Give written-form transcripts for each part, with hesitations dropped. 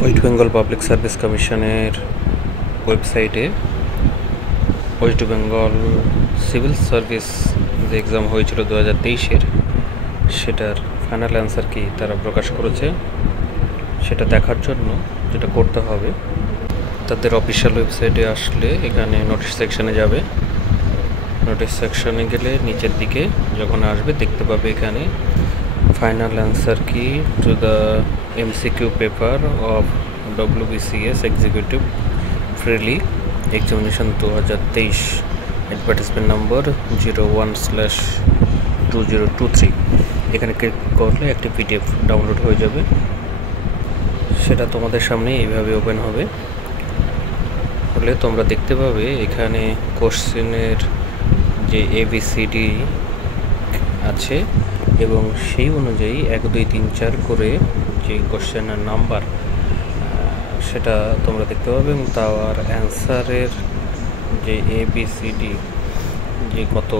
West Bengal public service কমিশনের ওয়েবসাইটে West Bengal civil service যে এক্সাম হয়েছিল 2023-এর সেটার ফাইনাল অ্যান্সার কি তারা প্রকাশ করেছে। সেটা দেখার জন্য যেটা করতে হবে, তাদের অফিসিয়াল ওয়েবসাইটে আসলে এখানে নোটিশ সেকশানে যাবে। নোটিশ সেকশানে গেলে নিচের দিকে যখন আসবে দেখতে পাবে এখানে ফাইনাল অ্যান্সার কি to the MCQ paper of WBCS executive freely examination 2023, advertisement নম্বর 01/2023। এখানে ক্লিক করলে একটি PDF ডাউনলোড হয়ে যাবে। সেটা তোমাদের সামনে এইভাবে ওপেন হবে। হলে তোমরা দেখতে পাবে এখানে কোশ্চেনের যে ABCD আছে এবং সেই অনুযায়ী 1 2 3 4 করে যে কোশ্চেনের নাম্বার সেটা তোমরা দেখতে পাবে এবং তার অ্যান্সারের যে ABCD যে কত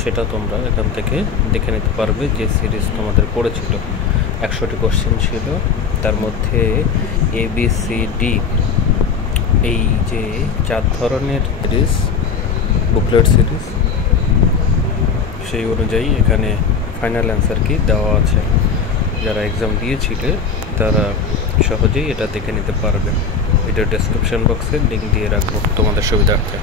সেটা তোমরা এখান থেকে দেখে নিতে পারবে। যে সিরিজ তোমাদের পড়েছিল 100টি কোশ্চেন ছিল, তার মধ্যে ABCD এই যে 4 ধরনের সিরিজ বুকলেট সিরিজ, সেই অনুযায়ী এখানে ফাইনাল অ্যান্সার কি দেওয়া আছে। যারা এক্সাম দিয়েছিলে তারা সহজেই এটা দেখে নিতে পারবে। ভিডিও ডেসক্রিপশন বক্সে লিঙ্ক দিয়ে রাখবো তোমাদের সুবিধার্থে।